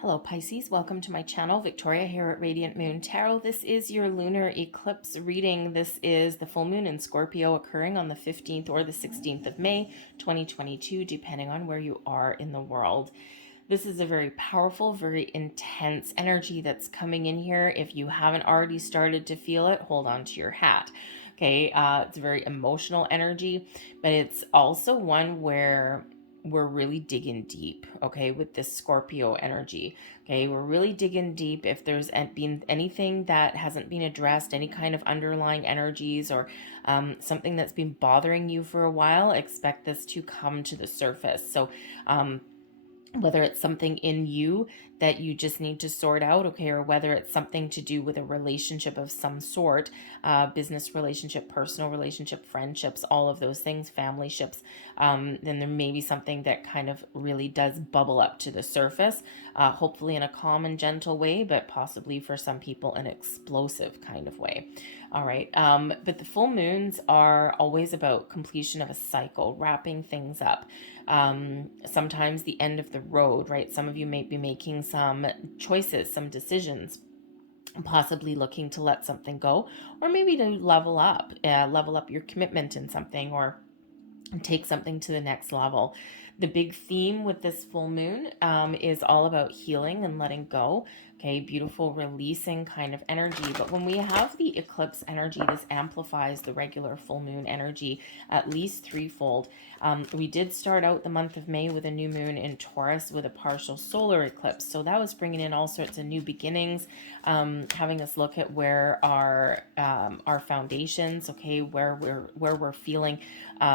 Hello Pisces, welcome to my channel. Victoria here at Radiant Moon Tarot. This is your lunar eclipse reading. This is the full moon in Scorpio occurring on the 15th or the 16th of May 2022, depending on where you are in the world. This is a very powerful, very intense energy that's coming in here. If you haven't already started to feel it, hold on to your hat. Okay, it's a very emotional energy, but it's also one where we're really digging deep, okay, with this Scorpio energy. Okay, we're really digging deep. If there's been anything that hasn't been addressed, any kind of underlying energies or something that's been bothering you for a while, expect this to come to the surface. So whether it's something in you that you just need to sort out, okay, or whether it's something to do with a relationship of some sort, business relationship, personal relationship, friendships, all of those things, family ships, then there may be something that kind of really does bubble up to the surface, hopefully in a calm and gentle way, but possibly for some people an explosive kind of way. All right, but the full moons are always about completion of a cycle, wrapping things up. Sometimes the end of the road, right? Some of you may be making some choices, some decisions, possibly looking to let something go, or maybe to level up your commitment in something, or take something to the next level. The big theme with this full moon is all about healing and letting go. Okay, beautiful releasing kind of energy. But when we have the eclipse energy, this amplifies the regular full moon energy at least threefold. We did start out the month of May with a new moon in Taurus with a partial solar eclipse. So that was bringing in all sorts of new beginnings, having us look at where our foundations, okay, where we're feeling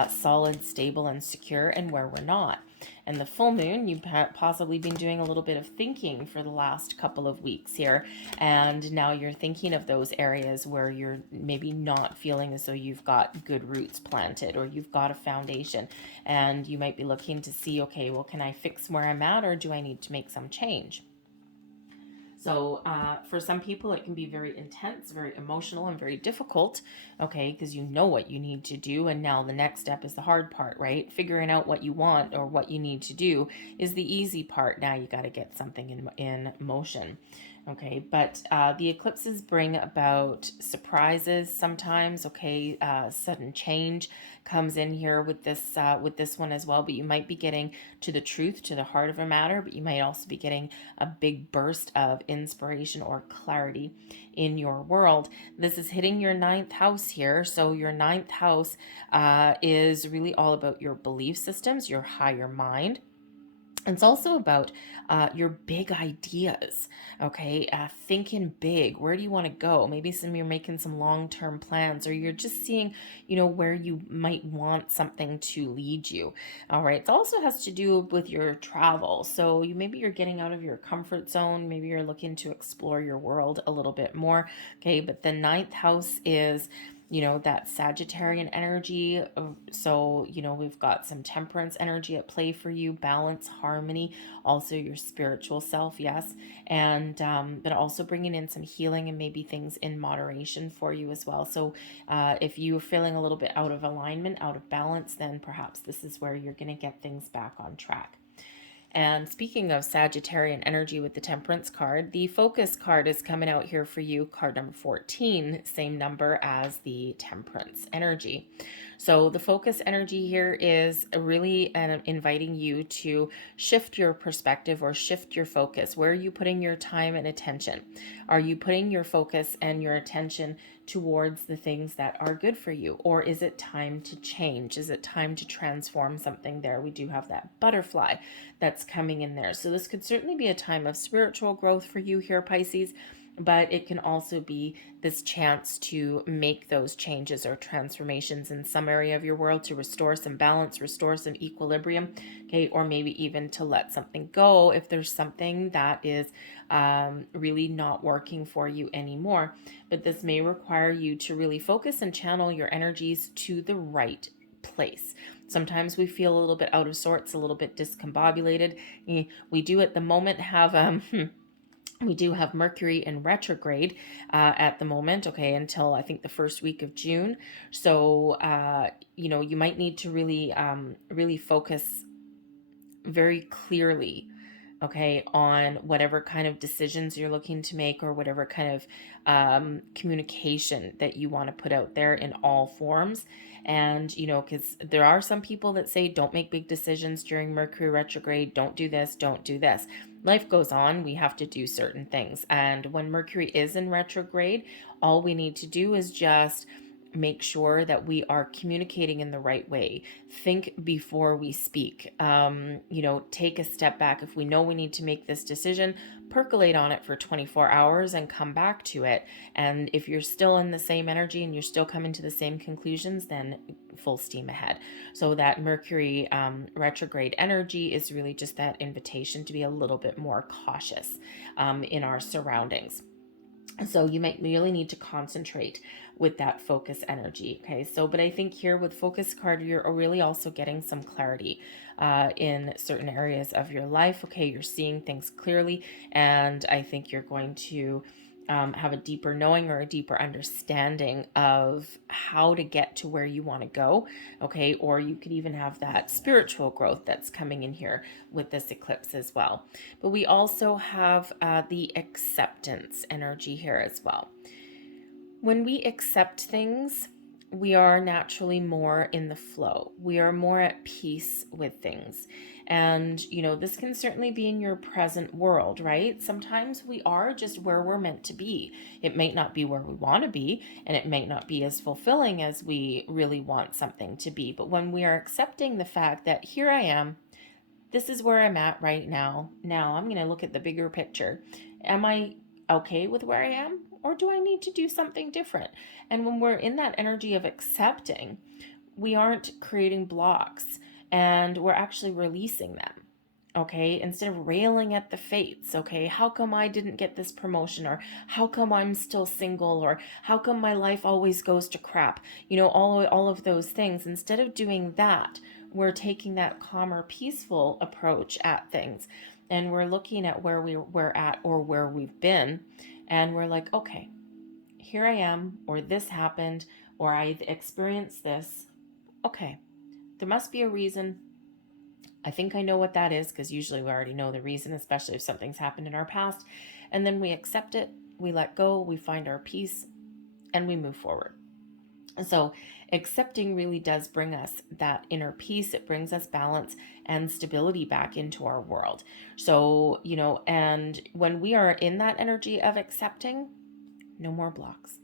solid, stable, and secure, and where we're not. And the full moon, you've possibly been doing a little bit of thinking for the last couple of weeks here, and now you're thinking of those areas where you're maybe not feeling as though you've got good roots planted or you've got a foundation, and you might be looking to see, okay, well, can I fix where I'm at, or do I need to make some change? So for some people, it can be very intense, very emotional, and very difficult, okay, because you know what you need to do. And now the next step is the hard part, right? Figuring out what you want or what you need to do is the easy part. Now you got to get something in motion. Okay, but the eclipses bring about surprises sometimes. Okay, sudden change comes in here with this one as well. But you might be getting to the truth, to the heart of a matter. But you might also be getting a big burst of inspiration or clarity in your world. This is hitting your ninth house here. So your ninth house is really all about your belief systems, your higher mind. It's also about your big ideas, okay? Thinking big. Where do you want to go? Maybe you're making some long-term plans, or you're just seeing, where you might want something to lead you. All right. It also has to do with your travel. So maybe you're getting out of your comfort zone. Maybe you're looking to explore your world a little bit more. Okay. But the ninth house is that Sagittarian energy. So, we've got some temperance energy at play for you, balance, harmony, also your spiritual self, yes. And, but also bringing in some healing and maybe things in moderation for you as well. So, if you're feeling a little bit out of alignment, out of balance, then perhaps this is where you're going to get things back on track. And speaking of Sagittarian energy with the Temperance card, the Focus card is coming out here for you, card number 14, same number as the Temperance energy. So the Focus energy here is really inviting you to shift your perspective or shift your focus. Where are you putting your time and attention? Are you putting your focus and your attention towards the things that are good for you? Or is it time to change? Is it time to transform something there? We do have that butterfly that's coming in there. So this could certainly be a time of spiritual growth for you here, Pisces, but it can also be this chance to make those changes or transformations in some area of your world to restore some balance, restore some equilibrium, okay, or maybe even to let something go if there's something that is really not working for you anymore. But this may require you to really focus and channel your energies to the right place. Sometimes we feel a little bit out of sorts, a little bit discombobulated. We do at the moment have we do have Mercury in retrograde at the moment, okay, until I think the first week of June. So, you might need to really focus very clearly okay, on whatever kind of decisions you're looking to make, or whatever kind of communication that you want to put out there in all forms. And, you know, because there are some people that say, don't make big decisions during Mercury retrograde, don't do this, don't do this. Life goes on, we have to do certain things. And when Mercury is in retrograde, all we need to do is just make sure that we are communicating in the right way. Think before we speak. You know, take a step back. If we know we need to make this decision, percolate on it for 24 hours and come back to it. And if you're still in the same energy and you're still coming to the same conclusions, then full steam ahead. So that Mercury retrograde energy is really just that invitation to be a little bit more cautious in our surroundings. So you might really need to concentrate with that focus energy. Okay, so but I think here with focus card, you're really also getting some clarity in certain areas of your life. Okay, you're seeing things clearly, and I think you're going to have a deeper knowing or a deeper understanding of how to get to where you want to go. Okay, or you could even have that spiritual growth that's coming in here with this eclipse as well. But we also have the acceptance energy here as well. When we accept things, we are naturally more in the flow. We are more at peace with things. And, you know, this can certainly be in your present world, right? Sometimes we are just where we're meant to be. It might not be where we want to be, and it might not be as fulfilling as we really want something to be. But when we are accepting the fact that here I am, this is where I'm at right now. Now I'm going to look at the bigger picture. Am I okay with where I am? Or do I need to do something different? And when we're in that energy of accepting, we aren't creating blocks, and we're actually releasing them. Okay, instead of railing at the fates. Okay, how come I didn't get this promotion? Or how come I'm still single? Or how come my life always goes to crap? You know, all of those things. Instead of doing that, we're taking that calmer, peaceful approach at things, and we're looking at where we're at or where we've been, and we're like, okay, here I am, or this happened, or I experienced this. Okay, there must be a reason. I think I know what that is, because usually we already know the reason, especially if something's happened in our past. And then we accept it, we let go, we find our peace, and we move forward. So accepting really does bring us that inner peace. It brings us balance and stability back into our world. So, you know, and when we are in that energy of accepting, no more blocks.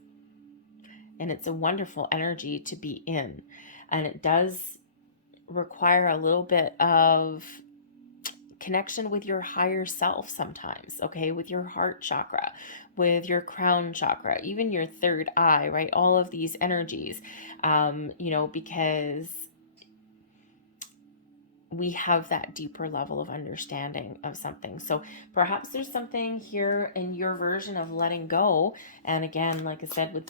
And it's a wonderful energy to be in. And it does require a little bit of connection with your higher self sometimes, okay, with your heart chakra, with your crown chakra, even your third eye, right? All of these energies, you know, because we have that deeper level of understanding of something. So perhaps there's something here in your version of letting go. And again, like I said, with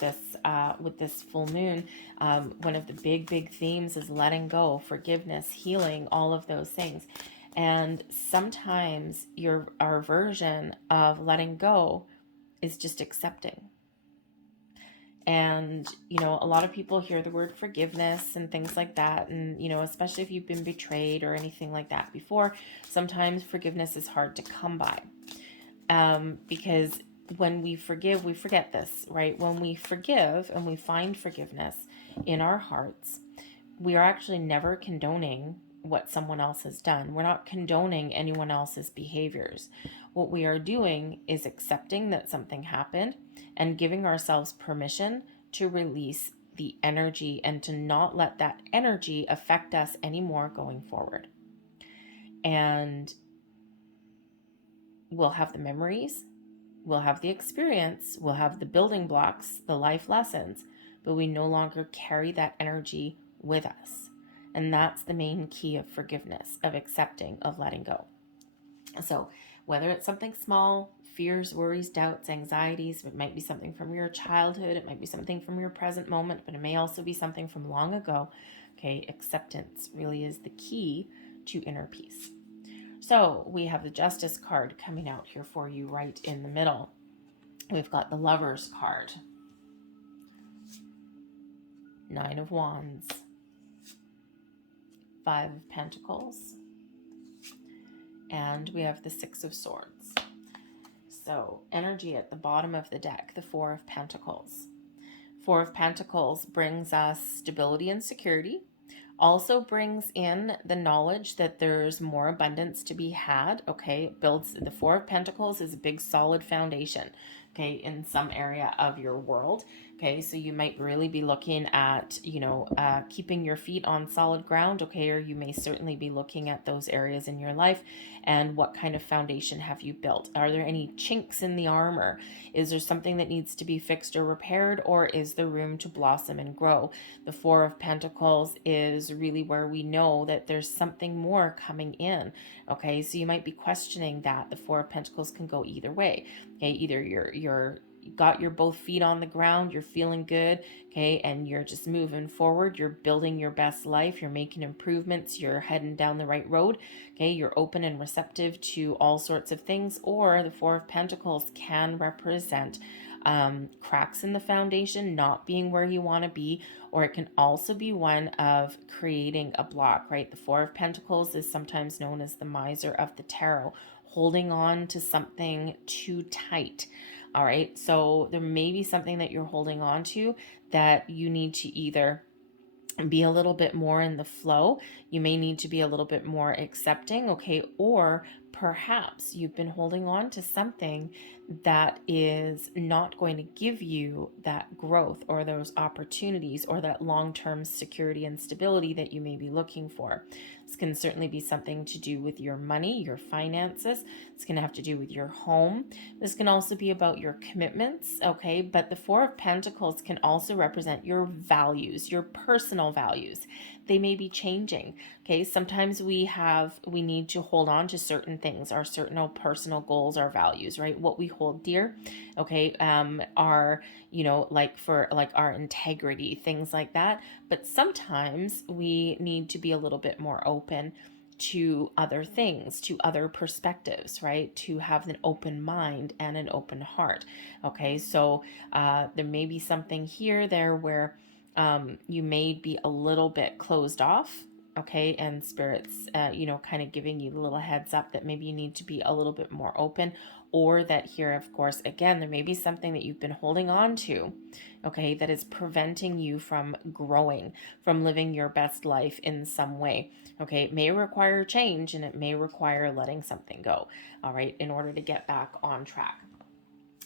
this full moon, one of the big themes is letting go, forgiveness, healing, all of those things. And sometimes our version of letting go is just accepting. And, you know, a lot of people hear the word forgiveness and things like that. And, you know, especially if you've been betrayed or anything like that before, sometimes forgiveness is hard to come by. Because when we forgive, we forget this, right? When we forgive and we find forgiveness in our hearts, we are actually never condoning what someone else has done. We're not condoning anyone else's behaviors. What we are doing is accepting that something happened and giving ourselves permission to release the energy and to not let that energy affect us anymore going forward. And we'll have the memories, we'll have the experience, we'll have the building blocks, the life lessons, but we no longer carry that energy with us. And that's the main key of forgiveness, of accepting, of letting go. So whether it's something small, fears, worries, doubts, anxieties, it might be something from your childhood, it might be something from your present moment, but it may also be something from long ago. Okay, acceptance really is the key to inner peace. So we have the Justice card coming out here for you right in the middle. We've got the Lovers card, Nine of Wands, Five of Pentacles, And we have the Six of Swords. So energy at the bottom of the deck, the Four of Pentacles. Four of Pentacles brings us stability and security. Also brings in the knowledge that there's more abundance to be had. Okay, it builds, the Four of Pentacles is a big solid foundation, okay, in some area of your world. Okay, so you might really be looking at, keeping your feet on solid ground. Okay, or you may certainly be looking at those areas in your life and what kind of foundation have you built. Are there any chinks in the armor? Is there something that needs to be fixed or repaired, or is there room to blossom and grow? The Four of Pentacles is really where we know that there's something more coming in. Okay, so you might be questioning that. The Four of Pentacles can go either way. Okay, either you're got your both feet on the ground, you're feeling good, okay, and you're just moving forward, you're building your best life, you're making improvements, you're heading down the right road, okay, you're open and receptive to all sorts of things. Or the Four of Pentacles can represent cracks in the foundation, not being where you want to be, or it can also be one of creating a block, right? The Four of Pentacles is sometimes known as the miser of the tarot, holding on to something too tight. All right, so there may be something that you're holding on to that you need to either be a little bit more in the flow. You may need to be a little bit more accepting, okay? Or perhaps you've been holding on to something that is not going to give you that growth or those opportunities or that long-term security and stability that you may be looking for. This can certainly be something to do with your money, your finances. It's going to have to do with your home. This can also be about your commitments, okay? But the Four of Pentacles can also represent your values, your personal values. They may be changing, okay? Sometimes we need to hold on to certain things, our certain personal goals, our values, right? What we hold dear, okay? Our, like our integrity, things like that. But sometimes we need to be a little bit more open to other things, to other perspectives, right? To have an open mind and an open heart. Okay, so there may be something here, there, where you may be a little bit closed off. Okay, and spirits, kind of giving you a little heads up that maybe you need to be a little bit more open, or that here, of course, again, there may be something that you've been holding on to, okay, that is preventing you from growing, from living your best life in some way. Okay, it may require change and it may require letting something go, all right, in order to get back on track.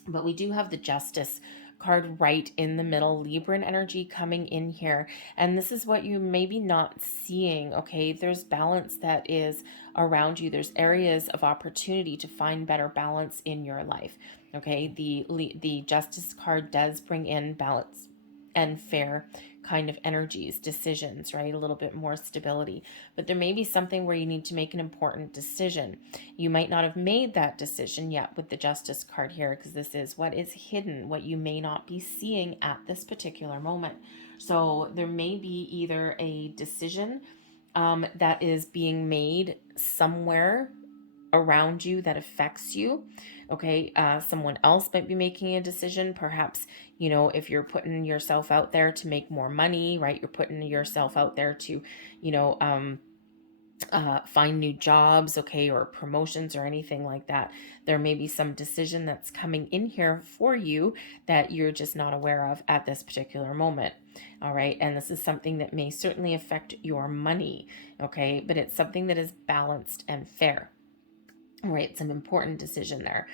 But we do have the Justice card right in the middle, Libran energy coming in here. And this is what you may be not seeing, okay? There's balance that is around you. There's areas of opportunity to find better balance in your life, okay? The Justice card does bring in balance and fair kind of energies, decisions, right? A little bit more stability. But there may be something where you need to make an important decision. You might not have made that decision yet with the Justice card here, because this is what is hidden, what you may not be seeing at this particular moment. So there may be either a decision that is being made somewhere around you that affects you, okay? Someone else might be making a decision, perhaps, if you're putting yourself out there to make more money, right? You're putting yourself out there to, find new jobs, okay, or promotions or anything like that. There may be some decision that's coming in here for you that you're just not aware of at this particular moment. All right, and this is something that may certainly affect your money, okay, but it's something that is balanced and fair. All right, it's an important decision there.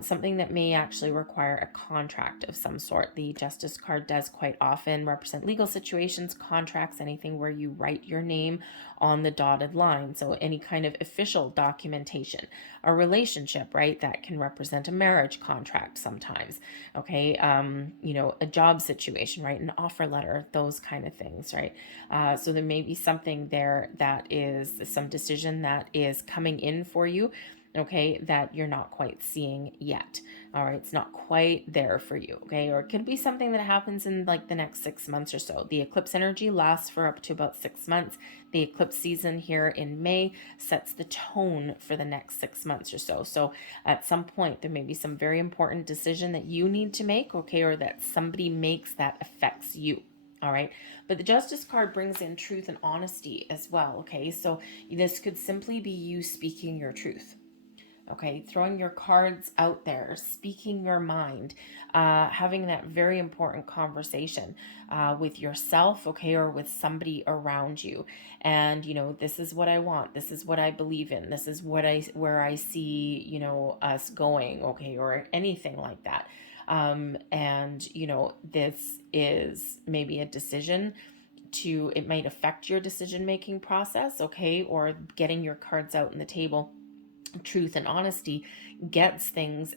Something that may actually require a contract of some sort. The Justice card does quite often represent legal situations, contracts, anything where you write your name on the dotted line. So any kind of official documentation, a relationship, right? That can represent a marriage contract sometimes. Okay, a job situation, right? An offer letter, those kind of things, right? So there may be something there that is some decision that is coming in for you, okay, that you're not quite seeing yet. All right, it's not quite there for you, okay? Or it could be something that happens in like the next 6 months or so. The eclipse energy lasts for up to about 6 months. The eclipse season here in May sets the tone for the next 6 months or so. So at some point, there may be some very important decision that you need to make, okay, or that somebody makes that affects you. All right. But the Justice card brings in truth and honesty as well. Okay. So this could simply be you speaking your truth. Okay, throwing your cards out there, speaking your mind, having that very important conversation with yourself, okay, or with somebody around you. And this is what I want. This is what I believe in. This is where I see us going, okay, or anything like that. And this is maybe a decision it might affect your decision making process, okay, or getting your cards out on the table. Truth and honesty gets things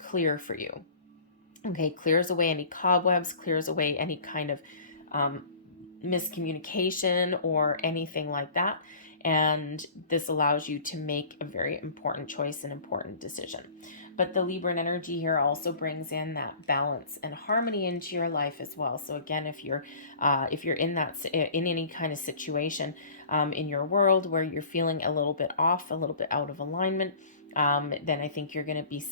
clear for you. Okay, clears away any cobwebs, clears away any kind of miscommunication or anything like that. And this allows you to make a very important choice, an important decision. But the Libran energy here also brings in that balance and harmony into your life as well. So again, if you're in any kind of situation in your world where you're feeling a little bit off, a little bit out of alignment, then I think you're going to be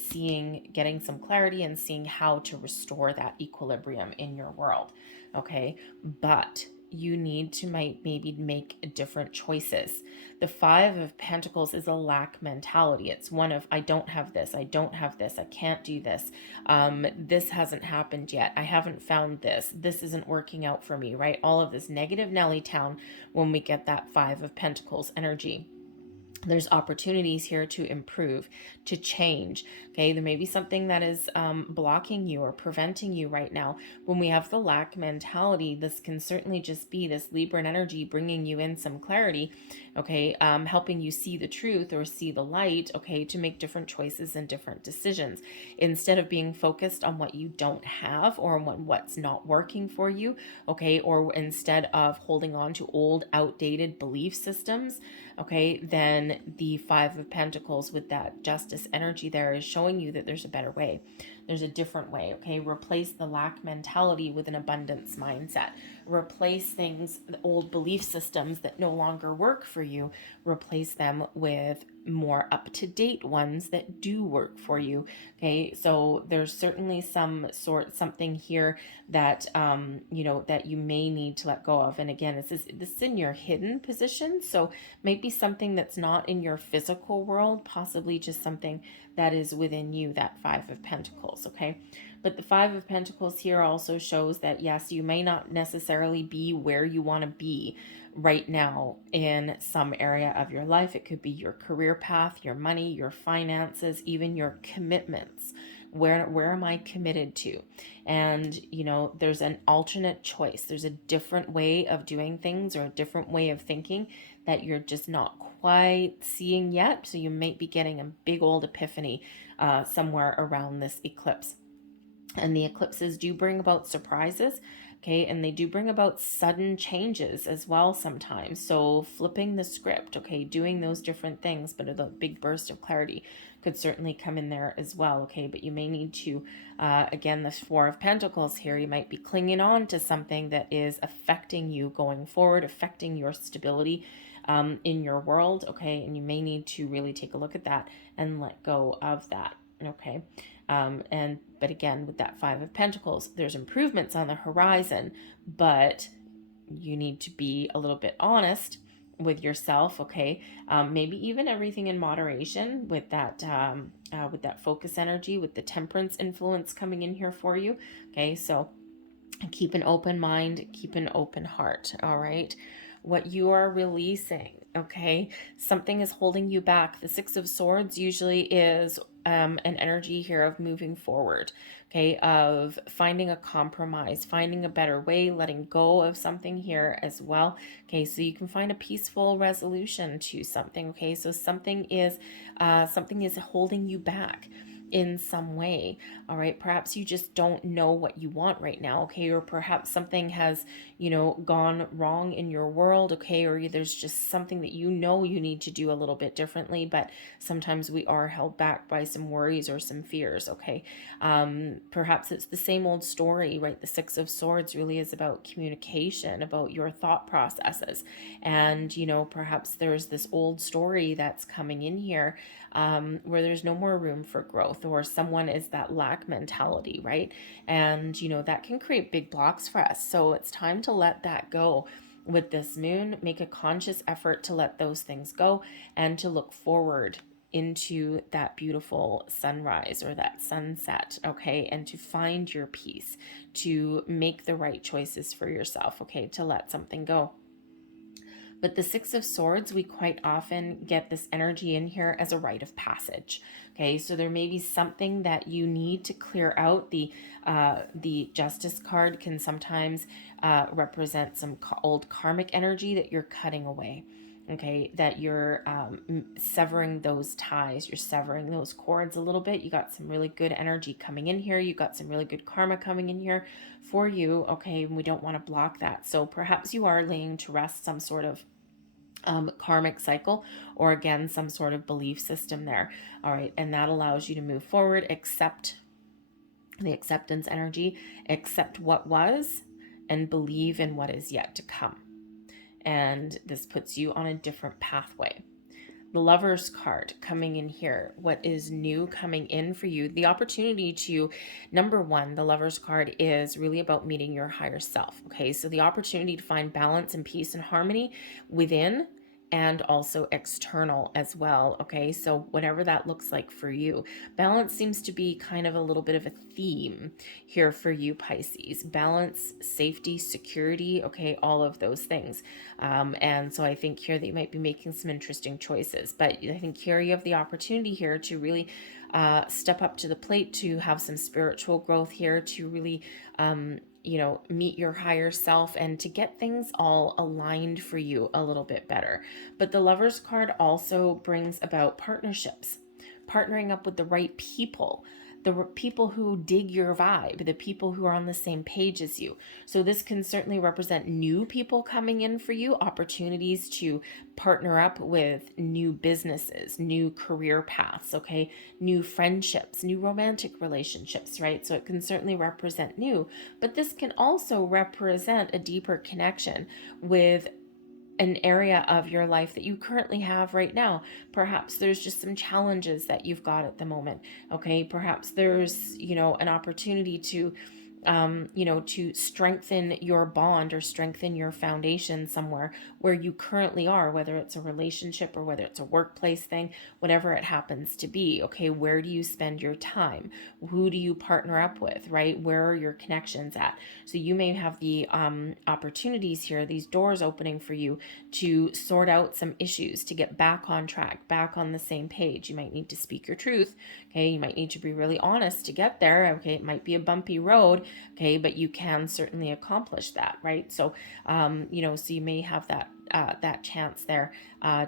getting some clarity and seeing how to restore that equilibrium in your world. Okay, but you need to maybe make different choices. The Five of Pentacles is a lack mentality. It's one of, I don't have this, I don't have this, I can't do this. This hasn't happened yet. I haven't found this. This isn't working out for me, right? All of this negative Nelly town when we get that Five of Pentacles energy. There's opportunities here to improve, to change. Okay, there may be something that is blocking you or preventing you right now. When we have the lack mentality, this can certainly just be this Libran energy bringing you in some clarity, okay, helping you see the truth or see the light, okay, to make different choices and different decisions. Instead of being focused on what you don't have or on what's not working for you, okay, or instead of holding on to old, outdated belief systems, okay, then the Five of Pentacles with that Justice energy there is showing you that there's a better way. There's a different way, okay? Replace the lack mentality with an abundance mindset. Replace things, the old belief systems that no longer work for you, replace them with more up-to-date ones that do work for you, okay? So there's certainly something here that that you may need to let go of. And again, this is in your hidden position, so maybe something that's not in your physical world, possibly just something that is within you, that Five of Pentacles, okay? But the Five of Pentacles here also shows that, yes, you may not necessarily be where you want to be right now in some area of your life. It could be your career path, your money, your finances, even your commitments. Where am I committed to? And there's an alternate choice. There's a different way of doing things or a different way of thinking that you're just not quite seeing yet. So you might be getting a big old epiphany somewhere around this eclipse. And the eclipses do bring about surprises, okay? And they do bring about sudden changes as well sometimes. So flipping the script, okay? Doing those different things, but a big burst of clarity could certainly come in there as well, okay? But you may need to, again, this Four of Pentacles here, you might be clinging on to something that is affecting you going forward, affecting your stability in your world, okay? And you may need to really take a look at that and let go of that, okay? But again, with that Five of Pentacles, there's improvements on the horizon, but you need to be a little bit honest with yourself, okay? Maybe even everything in moderation with that focus energy, with the Temperance influence coming in here for you, okay? So keep an open mind, keep an open heart, all right? What you are releasing, okay? Something is holding you back. The Six of Swords usually is an energy here of moving forward, okay? Of finding a compromise, finding a better way, letting go of something here as well, okay? So you can find a peaceful resolution to something, okay? So something is holding you back in some way, all right? Perhaps you just don't know what you want right now, okay? Or perhaps something has, gone wrong in your world, okay? Or there's just something that you need to do a little bit differently, but sometimes we are held back by some worries or some fears, okay? Perhaps it's the same old story, right? The Six of Swords really is about communication, about your thought processes. And, perhaps there's this old story that's coming in here where there's no more room for growth. growth, or someone is that lack mentality, right? And, you know, that can create big blocks for us. So it's time to let that go. With this moon, make a conscious effort to let those things go and to look forward into that beautiful sunrise or that sunset, okay? And to find your peace, to make the right choices for yourself, okay? To let something go. But the Six of Swords, we quite often get this energy in here as a rite of passage. Okay, so there may be something that you need to clear out. The Justice card can sometimes represent some old karmic energy that you're cutting away. Okay, that you're severing those ties, you're severing those cords a little bit. You got some really good energy coming in here. You got some really good karma coming in here for you. Okay, and we don't want to block that. So perhaps you are laying to rest some sort of karmic cycle, or again, some sort of belief system there. All right, and that allows you to move forward, accept the acceptance energy, accept what was, and believe in what is yet to come. And this puts you on a different pathway. The Lover's card coming in here, what is new coming in for you? The opportunity to, number one, the Lover's card is really about meeting your higher self. Okay, so the opportunity to find balance and peace and harmony within and also external as well. Okay, so whatever that looks like for you. Balance seems to be kind of a little bit of a theme here for you, Pisces. Balance, safety, security, okay, all of those things. And so I think here they might be making some interesting choices. But I think here you have the opportunity here to really step up to the plate, to have some spiritual growth here, to really meet your higher self and to get things all aligned for you a little bit better. But the Lover's card also brings about partnerships, partnering up with the right people, the people who dig your vibe, the people who are on the same page as you. So this can certainly represent new people coming in for you, opportunities to partner up with new businesses, new career paths, okay, new friendships, new romantic relationships, right? So it can certainly represent new, but this can also represent a deeper connection with an area of your life that you currently have right now. Perhaps there's just some challenges that you've got at the moment. Okay, perhaps there's, an opportunity to to strengthen your bond or strengthen your foundation somewhere where you currently are, whether it's a relationship or whether it's a workplace thing, whatever it happens to be. Okay, where do you spend your time? Who do you partner up with, right? Where are your connections at? So you may have the opportunities here, these doors opening for you to sort out some issues, to get back on track, back on the same page. You might need to speak your truth. Okay, you might need to be really honest to get there. Okay, it might be a bumpy road. Okay, but you can certainly accomplish that, right? So, so you may have that chance there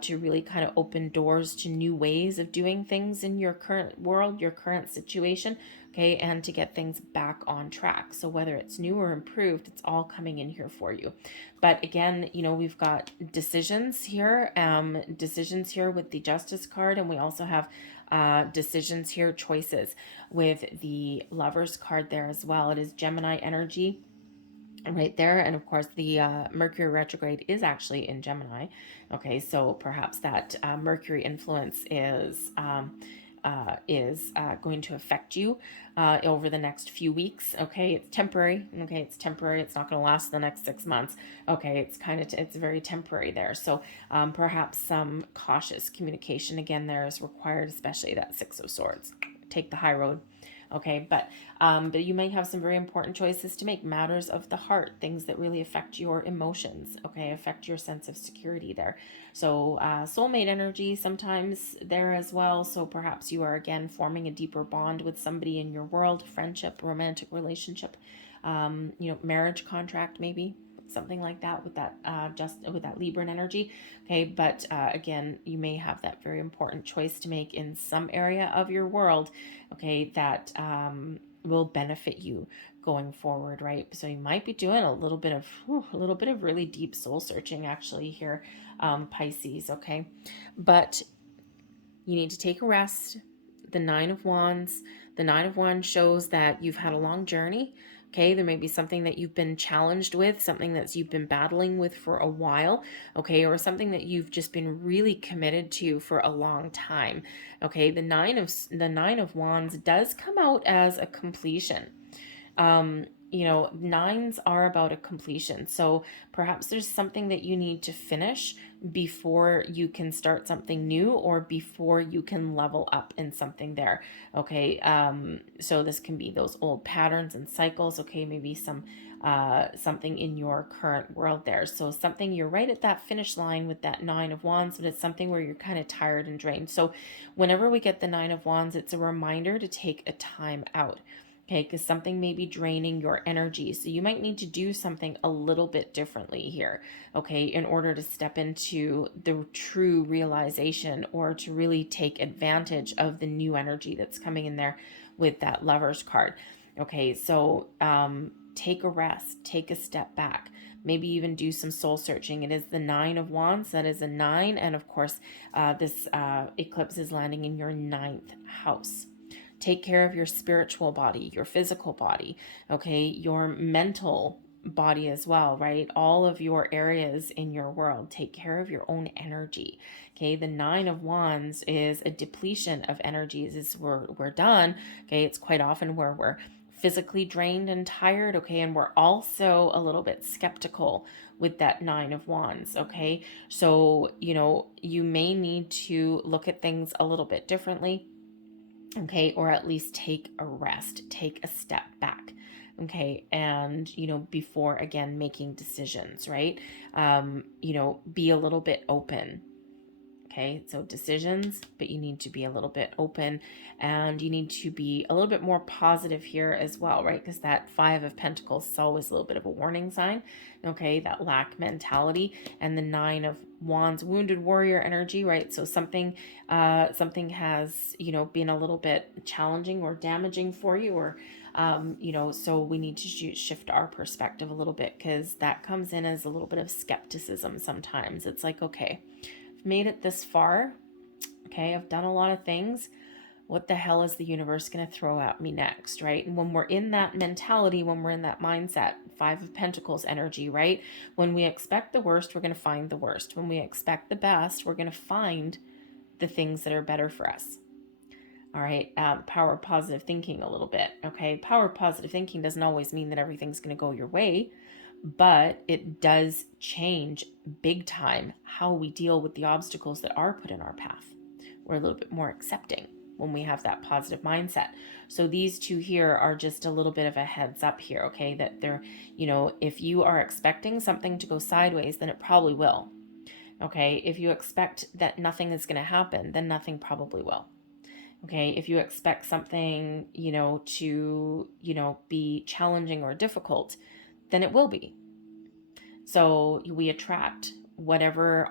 to really kind of open doors to new ways of doing things in your current world, your current situation, okay, and to get things back on track. So whether it's new or improved, it's all coming in here for you. But again, we've got decisions here with the Justice card, and we also have decisions here, choices with the Lover's card there as well. It is Gemini energy right there, and of course the Mercury retrograde is actually in Gemini. Okay, so perhaps that Mercury influence is going to affect you over the next few weeks. Okay, it's temporary. Okay, it's temporary. It's not going to last the next 6 months. Okay, it's very temporary there. So perhaps some cautious communication again there is required, especially that Six of Swords. Take the high road. Okay, but you might have some very important choices to make, matters of the heart, things that really affect your emotions, okay, affect your sense of security there. So soulmate energy sometimes there as well. So perhaps you are again forming a deeper bond with somebody in your world, friendship, romantic relationship, marriage contract maybe, something like that with that with that Libran energy. Okay, but again, you may have that very important choice to make in some area of your world, okay, that will benefit you going forward, right? So you might be doing a little bit of really deep soul searching actually here, Pisces. Okay, but you need to take a rest. The Nine of Wands shows that you've had a long journey. Okay, there may be something that you've been challenged with, something that you've been battling with for a while, okay, or something that you've just been really committed to for a long time. Okay, the 9 of Wands does come out as a completion. Nines are about a completion. So perhaps there's something that you need to finish before you can start something new, or before you can level up in something there. Okay. So this can be those old patterns and cycles. Okay. Maybe something in your current world there. So something, you're right at that finish line with that 9 of Wands, but it's something where you're kind of tired and drained. So whenever we get the 9 of Wands, it's a reminder to take a time out. Okay, because something may be draining your energy. So you might need to do something a little bit differently here, okay, in order to step into the true realization, or to really take advantage of the new energy that's coming in there with that Lovers card. Okay, so take a rest, take a step back, maybe even do some soul searching. It is the 9 of Wands, that is a 9. And of course, this eclipse is landing in your 9th house. Take care of your spiritual body, your physical body, okay, your mental body as well, right? All of your areas in your world. Take care of your own energy. Okay, the 9 of Wands is a depletion of energies. Is we're done. Okay, it's quite often where we're physically drained and tired, okay, and we're also a little bit skeptical with that 9 of Wands, okay? So, you may need to look at things a little bit differently, okay, or at least take a rest, take a step back, okay, and before again making decisions, right? Be a little bit open. Okay, so decisions, but you need to be a little bit open, and you need to be a little bit more positive here as well, right? Because that 5 of Pentacles is always a little bit of a warning sign, okay? That lack mentality, and the 9 of Wands, wounded warrior energy, right? So something has, been a little bit challenging or damaging for you, or so we need to shift our perspective a little bit, because that comes in as a little bit of skepticism sometimes. It's like, okay, I've made it this far. Okay, I've done a lot of things. What the hell is the universe going to throw at me next, right? And when we're in that mentality, when we're in that mindset, 5 of Pentacles energy, right? When we expect the worst, we're going to find the worst. When we expect the best, we're going to find the things that are better for us. All right, power of positive thinking a little bit, okay? Power of positive thinking doesn't always mean that everything's going to go your way, but it does change big time how we deal with the obstacles that are put in our path. We're a little bit more accepting when we have that positive mindset. So these two here are just a little bit of a heads up here, okay? That they're, if you are expecting something to go sideways, then it probably will. Okay, if you expect that nothing is going to happen, then nothing probably will. Okay, if you expect something, to, be challenging or difficult, then it will be. So we attract whatever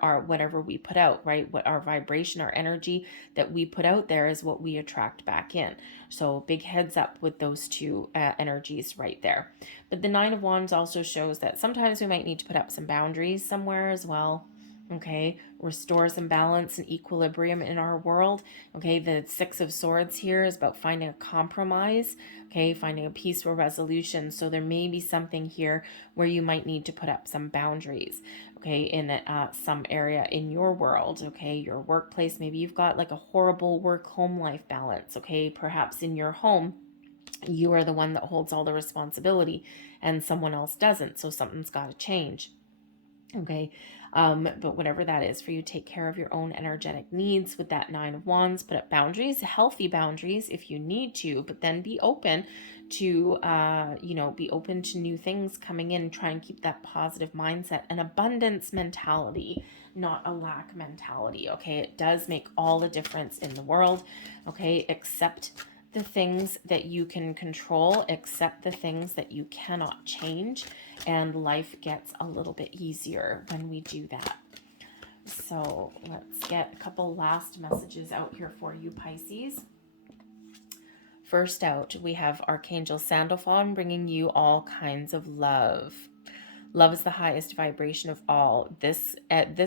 we put out, right? What our vibration, our energy that we put out there is what we attract back in. So big heads up with those two energies right there. But the 9 of Wands also shows that sometimes we might need to put up some boundaries somewhere as well. Okay, restore some balance and equilibrium in our world. Okay, the 6 of Swords here is about finding a compromise, okay, finding a peaceful resolution. So there may be something here where you might need to put up some boundaries, okay, in some area in your world, okay, your workplace. Maybe you've got like a horrible work-home life balance, okay, perhaps in your home you are the one that holds all the responsibility and someone else doesn't, so something's got to change. Okay, but whatever that is for you, take care of your own energetic needs with that 9 of Wands. Put up boundaries, healthy boundaries if you need to, but then be open to, be open to new things coming in. Try and keep that positive mindset, an abundance mentality, not a lack mentality. Okay, it does make all the difference in the world. Okay, accept the things that you can control, accept the things that you cannot change, and life gets a little bit easier when we do that. So let's get a couple last messages out here for you, Pisces. First out, we have Archangel Sandalphon bringing you all kinds of love. Love is the highest vibration of all. This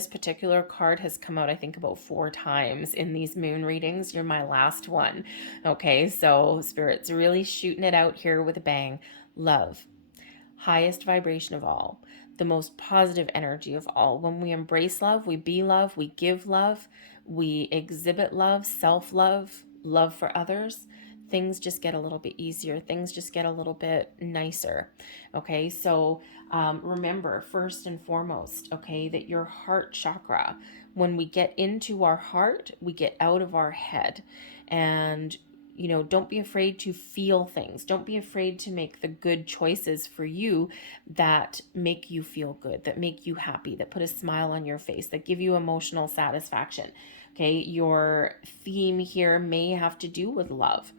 particular card has come out, I think, about 4 times in these moon readings. You're my last one. Okay, so Spirit's really shooting it out here with a bang. love, highest vibration of all, the most positive energy of all. When we embrace love, we be love, we give love, we exhibit love, self-love, love for others, things just get a little bit easier. Things just get a little bit nicer. Okay, so remember, first and foremost, okay, that your heart chakra, when we get into our heart, we get out of our head. And don't be afraid to feel things. Don't be afraid to make the good choices for you that make you feel good, that make you happy, that put a smile on your face, that give you emotional satisfaction. Okay, your theme here may have to do with love.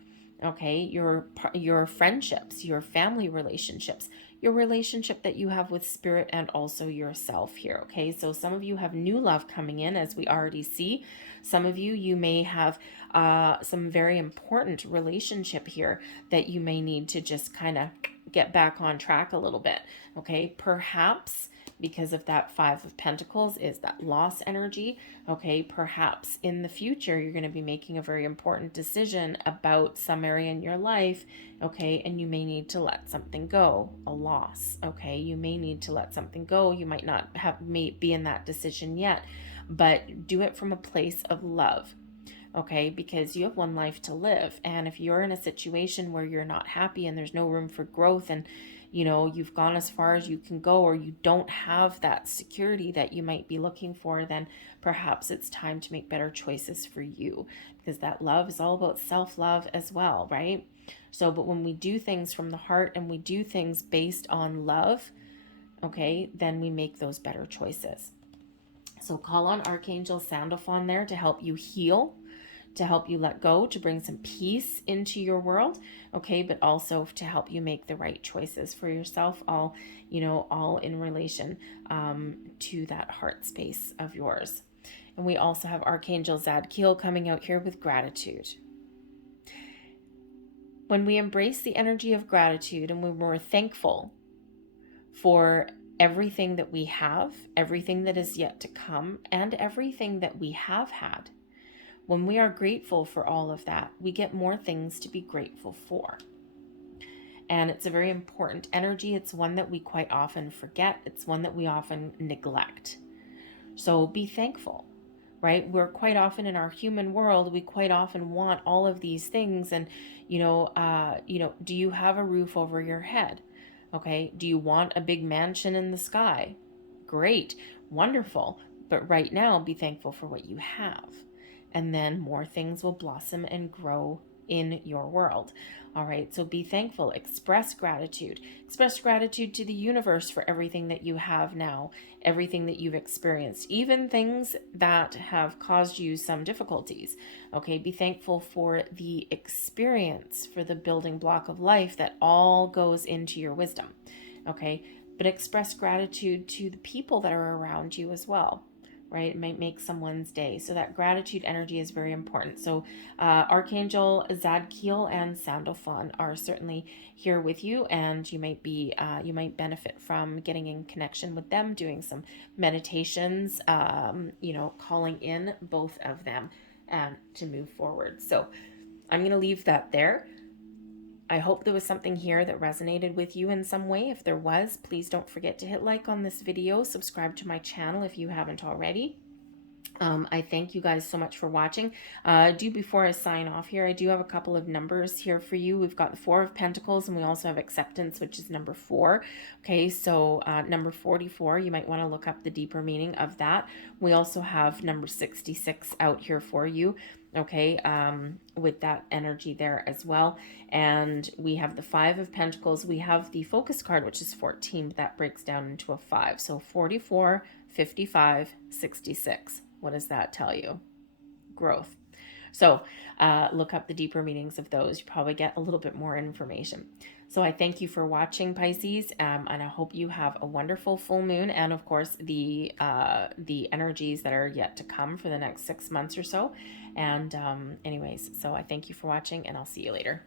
Okay, your friendships, your family relationships, your relationship that you have with spirit, and also yourself here. Okay, so some of you have new love coming in, as we already see. Some of you may have some very important relationship here that you may need to just kind of get back on track a little bit. Okay, perhaps because of that Five of Pentacles is that loss energy. Okay, perhaps in the future you're going to be making a very important decision about some area in your life. Okay, and you may need to let something go, a loss. Okay, you may need to let something go. You might not be in that decision yet, but do it from a place of love. Okay, because you have one life to live, and if you're in a situation where you're not happy and there's no room for growth, and you've gone as far as you can go, or you don't have that security that you might be looking for, then perhaps it's time to make better choices for you, because that love is all about self-love as well, right? So, but when we do things from the heart and we do things based on love, okay, then we make those better choices. So call on Archangel Sandalphon there to help you heal, to help you let go, to bring some peace into your world, okay, but also to help you make the right choices for yourself, all in relation to that heart space of yours. And we also have Archangel Zadkiel coming out here with gratitude. When we embrace the energy of gratitude and when we're thankful for everything that we have, everything that is yet to come, and everything that we have had, when we are grateful for all of that, we get more things to be grateful for. And it's a very important energy. It's one that we quite often forget. It's one that we often neglect. So be thankful, right? We're quite often in our human world, we quite often want all of these things. And, do you have a roof over your head? Okay. Do you want a big mansion in the sky? Great. Wonderful. But right now, be thankful for what you have. And then more things will blossom and grow in your world. All right, so be thankful, express gratitude to the universe for everything that you have now, everything that you've experienced, even things that have caused you some difficulties. Okay, be thankful for the experience, for the building block of life that all goes into your wisdom. Okay, but express gratitude to the people that are around you as well. Right? It might make someone's day. So that gratitude energy is very important. So Archangel Zadkiel and Sandalphon are certainly here with you, and you might benefit from getting in connection with them, doing some meditations, calling in both of them and to move forward. So I'm going to leave that there. I hope there was something here that resonated with you in some way. If there was, please don't forget to hit like on this video, subscribe to my channel if you haven't already. I thank you guys so much for watching. Before I sign off here, I do have a couple of numbers here for you. We've got the Four of Pentacles, and we also have Acceptance, which is number 4. Okay, so number 44, you might want to look up the deeper meaning of that. We also have number 66 out here for you. Okay, with that energy there as well. And we have the 5 of Pentacles. We have the focus card, which is 14, but that breaks down into a 5. So 44, 55, 66. What does that tell you? Growth. So look up the deeper meanings of those. You probably get a little bit more information. So I thank you for watching, Pisces, and I hope you have a wonderful full moon, and of course the energies that are yet to come for the next 6 months or so. And anyways, so I thank you for watching, and I'll see you later.